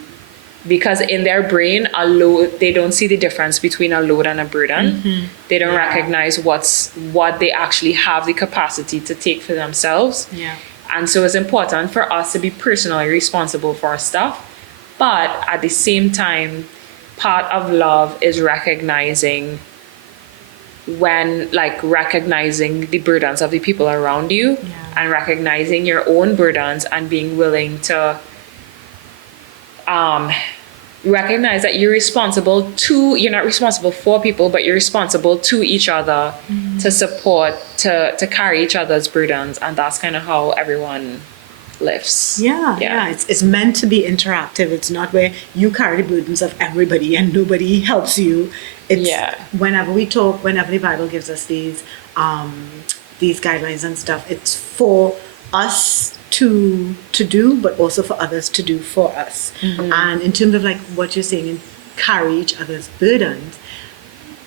because in their brain, a load, they don't see the difference between a load and a burden. They don't recognize what they actually have the capacity to take for themselves. And so it's important for us to be personally responsible for our stuff. But at the same time, part of love is recognizing the burdens of the people around you, and recognizing your own burdens, and being willing to recognize that you're not responsible for people, but you're responsible to each other, to support, to carry each other's burdens. And that's kind of how everyone lives. It's meant to be interactive. It's not where you carry the burdens of everybody and nobody helps you. It's whenever the Bible gives us these guidelines and stuff, it's for us to do, but also for others to do for us. And in terms of like what you're saying, and carry each other's burdens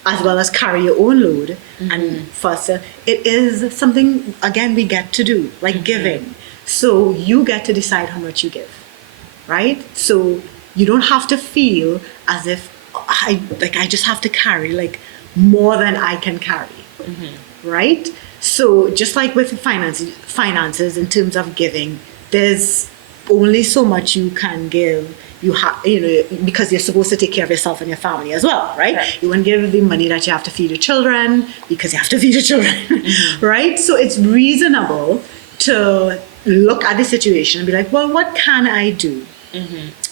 as well as carry your own load and foster, it is something, again, we get to do, like giving. So you get to decide how much you give, right? So you don't have to feel as if I just have to carry like more than I can carry, right? So just like with finances in terms of giving, there's only so much you can give. You have, because you're supposed to take care of yourself and your family as well, right? You won't give the money that you have to feed your children because you have to feed your children, right? So it's reasonable to look at the situation and be like, well, what can I do,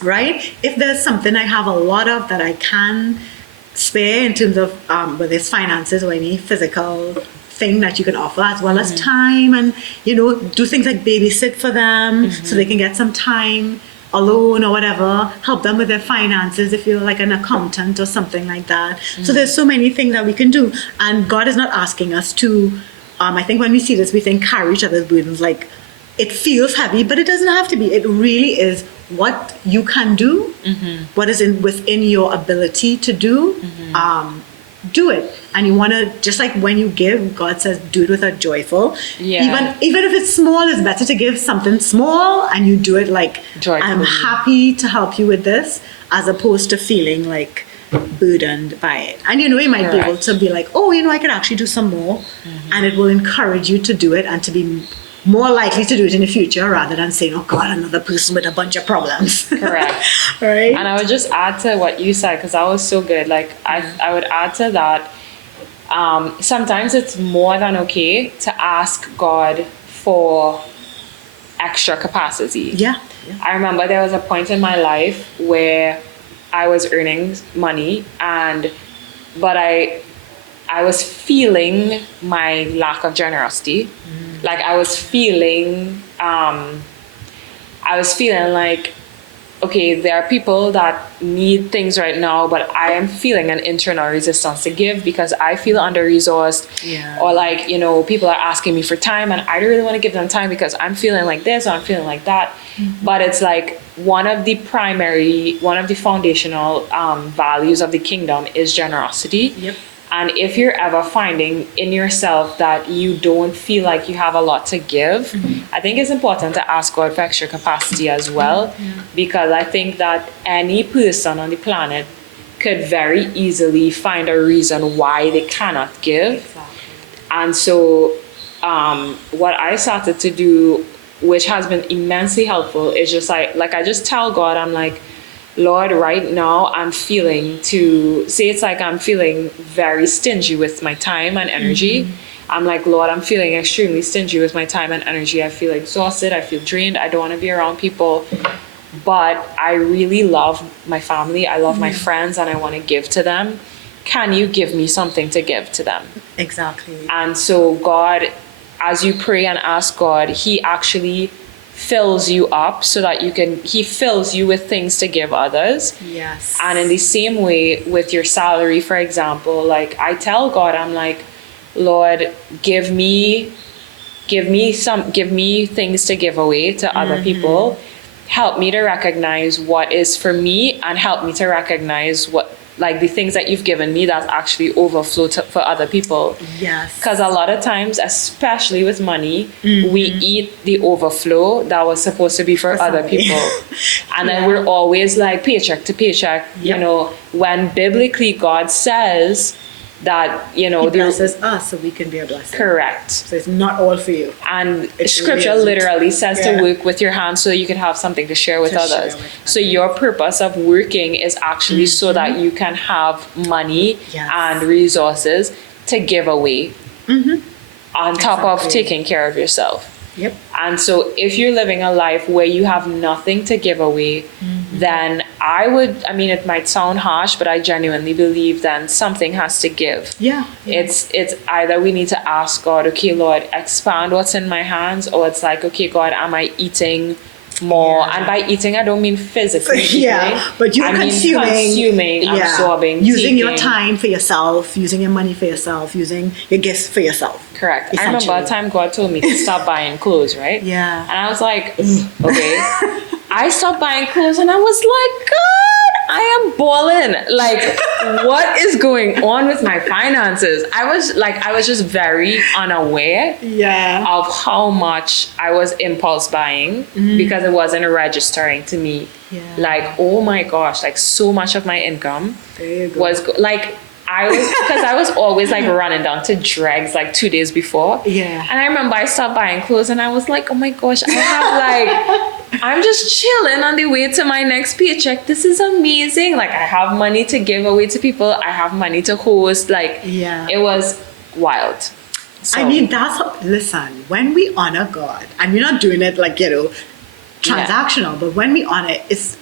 right? If there's something I have a lot of that I can spare in terms of whether it's finances or any physical thing that you can offer, as well as time, and do things like babysit for them so they can get some time alone or whatever, help them with their finances if you're like an accountant or something like that. So there's so many things that we can do, and God is not asking us to I think when we see this, we think carry each other's burdens, like it feels heavy, but it doesn't have to be. It really is what you can do, what is within your ability to do, do it. And you want to, just like when you give, God says do it with a joyful. Even if it's small, it's better to give something small and you do it like, joyfully. I'm happy to help you with this, as opposed to feeling like burdened by it. And you might be able to be like, oh, I could actually do some more, and it will encourage you to do it and to be more likely to do it in the future rather than saying, oh God, another person with a bunch of problems. Correct. Right? And I would just add to what you said, because that was so good. Like, I would add to that, sometimes it's more than okay to ask God for extra capacity. Yeah. I remember there was a point in my life where I was earning money, but I was feeling my lack of generosity. Like I was feeling like, okay, there are people that need things right now, but I am feeling an internal resistance to give because I feel under-resourced. Yeah. Or like, people are asking me for time and I don't really want to give them time because I'm feeling like this or I'm feeling like that. But it's like one of the foundational values of the kingdom is generosity. Yep. And if you're ever finding in yourself that you don't feel like you have a lot to give, I think it's important to ask God for extra capacity as well, because I think that any person on the planet could very easily find a reason why they cannot give. Exactly. And so what I started to do, which has been immensely helpful, is just like I just tell God, I'm like, Lord, right now I'm feeling very stingy with my time and energy. I'm like, Lord, I'm feeling extremely stingy with my time and energy. I feel exhausted. I feel drained. I don't want to be around people. But I really love my family. I love my friends and I want to give to them. Can you give me something to give to them? Exactly. And so God, as you pray and ask God, He actually fills you up so that He fills you with things to give others. Yes. And in the same way with your salary, for example, like I tell God, I'm like, Lord, give me things to give away to other people. Help me to recognize what is for me and help me to recognize what, like the things that you've given me that actually overflow for other people. Yes. Because a lot of times, especially with money, we eat the overflow that was supposed to be for other somebody. people. And then we're always like paycheck to paycheck, when biblically God says that, He blesses us so we can be a blessing. Correct. So it's not all for you. And It scripture really isn't. literally says to work with your hands so that you can have something to share with To share others. with So your purpose of working is actually so that you can have money Yes. and resources to give away on top of Exactly. taking care of yourself. Yep. And so if you're living a life where you have nothing to give away, then it might sound harsh, but I genuinely believe then something has to give. Yeah. It's either we need to ask God, okay, Lord, expand what's in my hands, or it's like, okay, God, am I eating more? Yeah. And by eating, I don't mean physically eating. But you're I mean consuming, absorbing, using your taking. time for yourself, using your money for yourself, using your gifts for yourself. Correct. I remember a time God told me to stop buying clothes, right? Yeah. And I was like, okay. I stopped buying clothes and I was like, God, I am balling. Like, what is going on with my finances? I was just very unaware Yeah. of how much I was impulse buying because it wasn't registering to me. Yeah. Like, oh my gosh, like so much of my income There you go. was because I was always like running down to dregs like 2 days before. Yeah. And I remember I stopped buying clothes and I was like, oh my gosh, I have I'm just chilling on the way to my next paycheck. This is amazing. Like I have money to give away to people. I have money to host. Like it was wild. So, I mean, listen, when we honor God, and we're not doing it like, transactional, but when we honor it, it's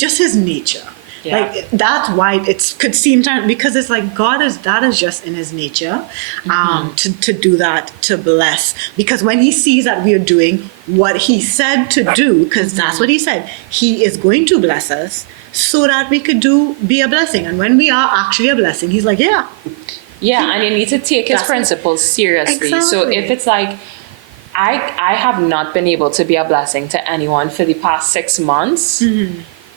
just His nature. Yeah. Like that's why it could seem because it's like that is just in His nature, to do that, to bless. Because when He sees that we are doing what He said to do, because that's what He said, He is going to bless us so that we could be a blessing. And when we are actually a blessing, He's like, yeah, and you need to take His principles seriously. Exactly. So if it's like, I have not been able to be a blessing to anyone for the past 6 months.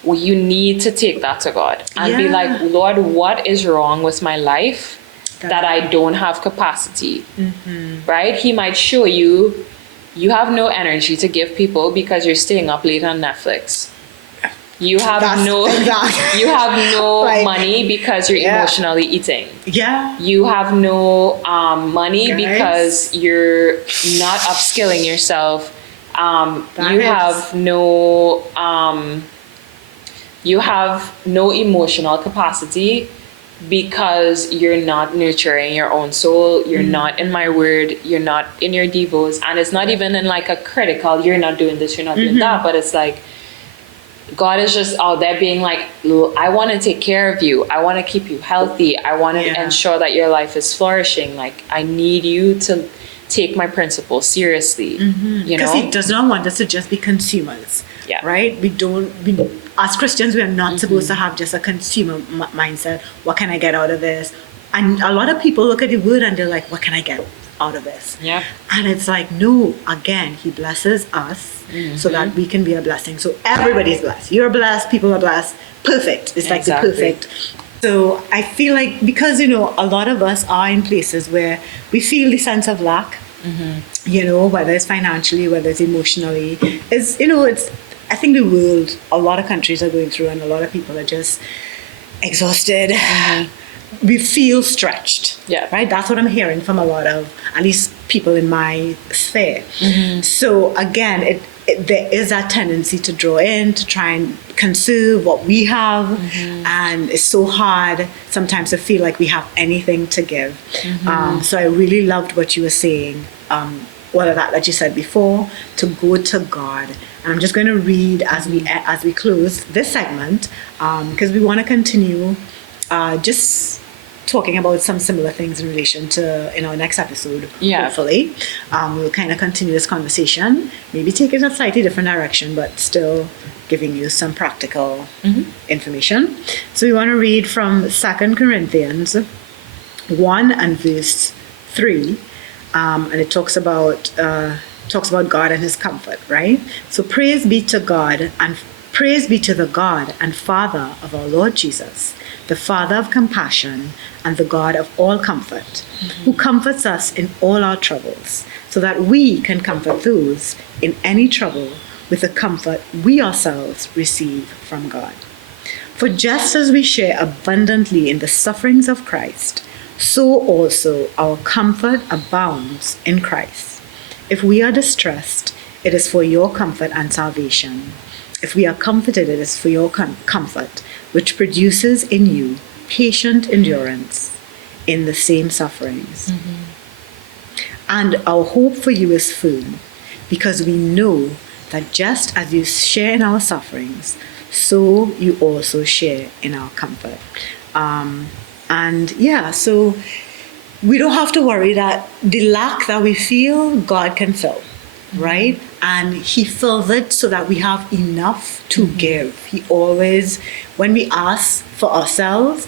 Well, you need to take that to God and be like, Lord, what is wrong with my life that I don't have capacity? Right? He might show you have no energy to give people because you're staying up late on Netflix. You have That's no exactly. you have no Like, money because you're yeah. emotionally eating. Yeah. You have no money Guys. because you're not upskilling yourself. That You is- have no you have no emotional capacity because you're not nurturing your own soul. You're not in my word. You're not in your devos, and it's not even in like a critical. You're not doing this. You're not doing that. But it's like God is just out there being like, I want to take care of you. I want to keep you healthy. I want to Yeah. ensure that your life is flourishing. Like, I need you to take my principles seriously. You Because know? he does not want us to just be consumers. Yeah. Right? As Christians, we are not supposed to have just a consumer mindset. What can I get out of this? And a lot of people look at the word and they're like, what can I get out of this? Yeah. And it's like, no, again, he blesses us so that we can be a blessing. So everybody's blessed. You're blessed, people are blessed. Perfect. It's like Exactly. the perfect. So I feel like because, a lot of us are in places where we feel the sense of lack, whether it's financially, whether it's emotionally, I think the world, a lot of countries are going through and a lot of people are just exhausted. We feel stretched. Yeah. Right? That's what I'm hearing from a lot of, at least people in my sphere. So again, there is that tendency to draw in, to try and conserve what we have. And it's so hard sometimes to feel like we have anything to give. So I really loved what you were saying. Whether that you said before, to go to God. And I'm just going to read as we close this segment, because we want to continue just talking about some similar things in relation to in our next episode. Yeah. Hopefully, we'll kind of continue this conversation, maybe take it in a slightly different direction, but still giving you some practical information. So we want to read from 2 Corinthians 1 and verse 3. And it talks about God and his comfort, right? So praise be to God and praise be to the God and Father of our Lord Jesus, the Father of compassion and the God of all comfort, who comforts us in all our troubles, so that we can comfort those in any trouble with the comfort we ourselves receive from God. For just as we share abundantly in the sufferings of Christ, so also our comfort abounds in Christ. If we are distressed, it is for your comfort and salvation. If we are comforted, it is for your comfort, which produces in you patient endurance in the same sufferings. And our hope for you is firm, because we know that just as you share in our sufferings, so you also share in our comfort. So we don't have to worry that the lack that we feel, God can fill, right? And he fills it so that we have enough to give. He always, when we ask for ourselves,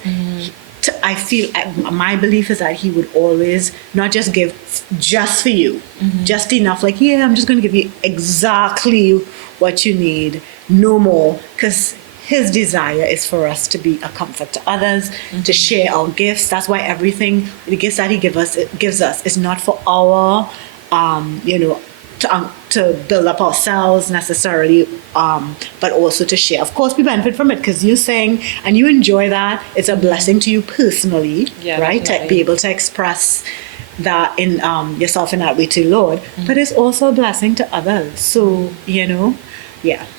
I feel, my belief is that he would always not just give just for you, just enough, like, yeah, I'm just going to give you exactly what you need, no more, because his desire is for us to be a comfort to others, to share our gifts. That's why everything, the gifts that he gives us is not for our, to build up ourselves necessarily, but also to share. Of course, we benefit from it because you sing and you enjoy that. It's a blessing to you personally, right? Definitely. To be able to express that in yourself in that way to the Lord, but it's also a blessing to others. So,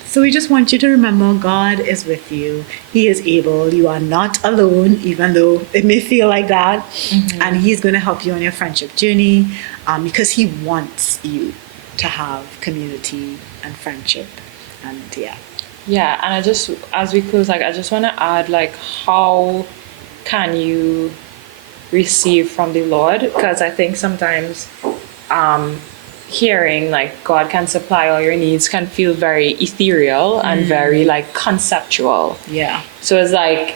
So we just want you to remember God is with you. He is able. You are not alone, even though it may feel like that. And he's going to help you on your friendship journey because he wants you to have community and friendship. And Yeah, and I just, as we close, I just want to add, how can you receive from the Lord? Because I think sometimes hearing God can supply all your needs can feel very ethereal and very conceptual. Yeah. So it's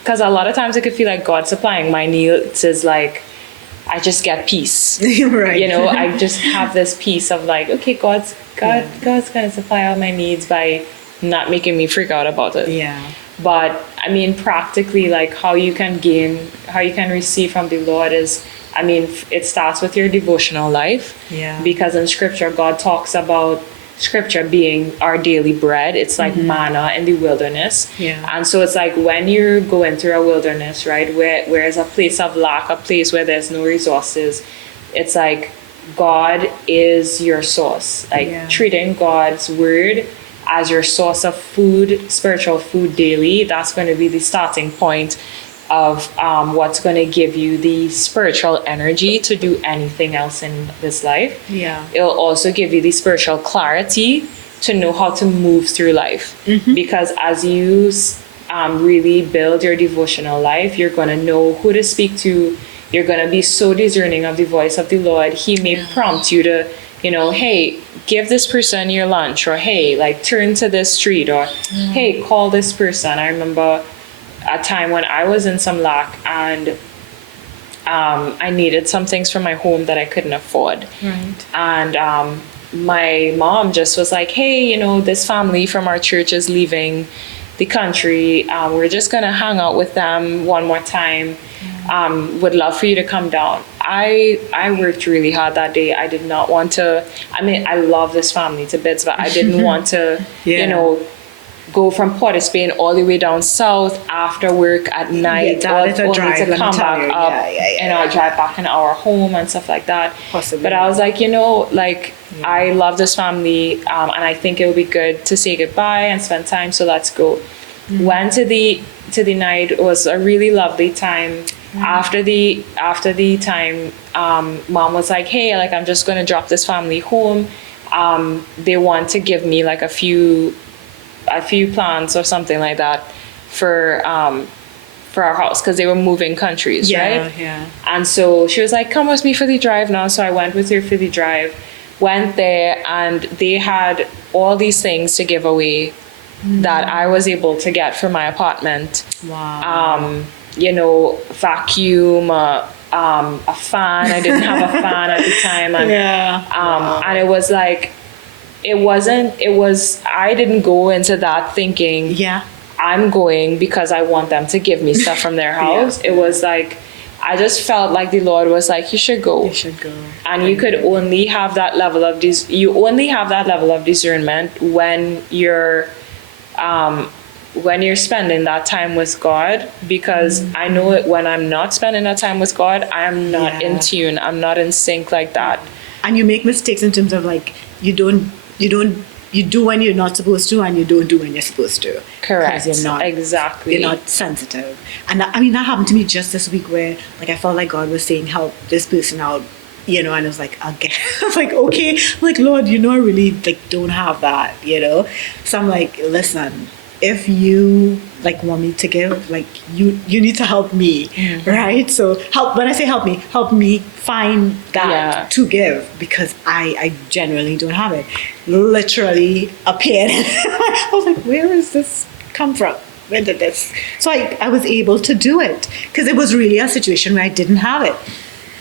because a lot of times it could feel like God supplying my needs is I just get peace. Right. I just have this peace of okay, God's gonna supply all my needs by not making me freak out about it. Yeah. But I mean, practically, how you can receive from the Lord is, it starts with your devotional life. Yeah. Because in Scripture, God talks about scripture being our daily bread. It's like manna in the wilderness. Yeah. And so it's like when you're going through a wilderness, right, where it's a place of lack, a place where there's no resources, it's like God is your source. Like treating God's word as your source of food, spiritual food daily, that's going to be the starting point of what's going to give you the spiritual energy to do anything else in this life. Yeah. It'll also give you the spiritual clarity to know how to move through life. Because as you really build your devotional life, you're going to know who to speak to. You're going to be so discerning of the voice of the Lord. He may prompt you to, hey, give this person your lunch, or hey, like turn to this street, or hey, call this person. I remember a time when I was in some lack and I needed some things from my home that I couldn't afford. Right. And my mom just was like, hey, this family from our church is leaving the country. We're just going to hang out with them one more time. Would love for you to come down. I worked really hard that day. I did not want to, I love this family to bits, but I didn't want to, go from Port of Spain all the way down south after work at night, only to come back up, drive back in our home and stuff like that. Possibly. But I was like, I love this family, and I think it would be good to say goodbye and spend time, so let's go. Went to the night. It was a really lovely time. After the time, mom was like, hey, like I'm just gonna drop this family home. They want to give me like a few plants or something like that for our house, because they were moving countries, right? Yeah. And so she was like, come with me for the drive now. So I went with her for the drive, went there, and they had all these things to give away that I was able to get for my apartment. Wow. Vacuum, a fan. I didn't have a fan at the time. And, and it was like, I didn't go into that thinking, I'm going because I want them to give me stuff from their house. It was like, I just felt like the Lord was like, you should go. You should go. And you could only have that level of discernment when you're spending that time with God, because I know it when I'm not spending that time with God, I'm not in tune. I'm not in sync like that. And you make mistakes in terms of like, you do when you're not supposed to, and you don't do when you're supposed to. Correct. Because you're not sensitive. And that happened to me just this week, where like I felt like God was saying, help this person out, and I was like, okay. I was like, okay. I'm like, Lord, I really like don't have that, So I'm like, listen, if you like want me to give, like you need to help me, right? So when I say help me find that to give, because I genuinely don't have it. Literally appeared. I was like, where is this come from? Where did this? So I was able to do it, because it was really a situation where I didn't have it.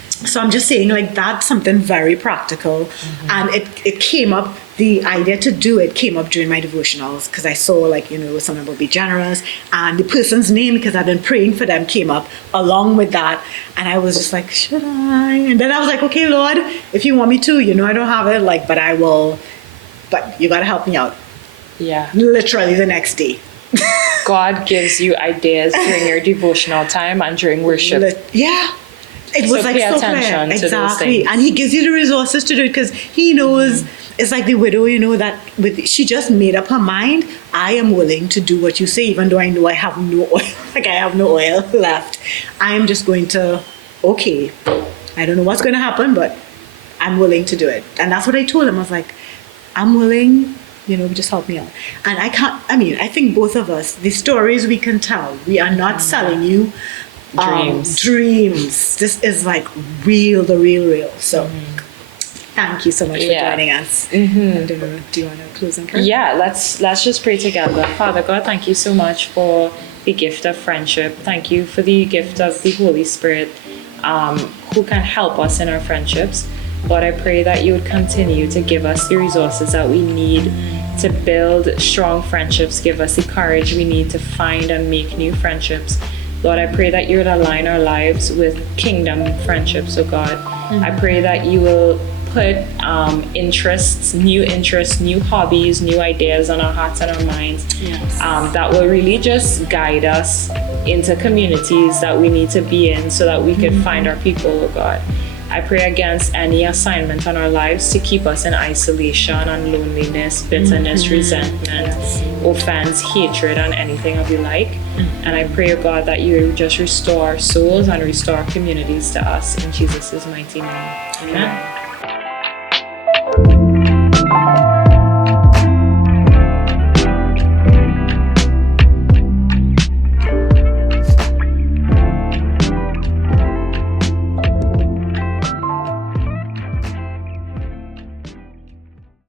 So I'm just saying, like, that's something very practical. And it came up, the idea to do it came up during my devotionals, because I saw, like, something about be generous. And the person's name, because I've been praying for them, came up along with that. And I was just like, should I? And then I was like, okay, Lord, if you want me to, I don't have it, like, but I will. But you got to help me out. Yeah. Literally the next day. God gives you ideas during your devotional time and during worship. It was like so clear. Exactly. And he gives you the resources to do it, because he knows. It's like the widow, that she just made up her mind. I am willing to do what you say, even though I know I have no oil. Like, I have no oil left. I am just going to, okay, I don't know what's going to happen, but I'm willing to do it. And that's what I told him. I was like, I'm willing, just help me out. And I think both of us, the stories we can tell, we are not selling you dreams. This is like the real. So thank you so much for joining us. I don't know, do you want to close in prayer? Yeah, let's just pray together. Father God, thank you so much for the gift of friendship. Thank you for the gift of the Holy Spirit, who can help us in our friendships. Lord, I pray that you would continue to give us the resources that we need to build strong friendships. Give us the courage we need to find and make new friendships. Lord, I pray that you would align our lives with kingdom friendships, oh God. I pray that you will put new interests, new hobbies, new ideas on our hearts and our minds. Yes. That will really just guide us into communities that we need to be in so that we can find our people, oh God. I pray against any assignment on our lives to keep us in isolation and loneliness, bitterness, resentment, offense, hatred, and anything of you like. And I pray, oh God, that you just restore our souls and restore our communities to us in Jesus' mighty name. Amen.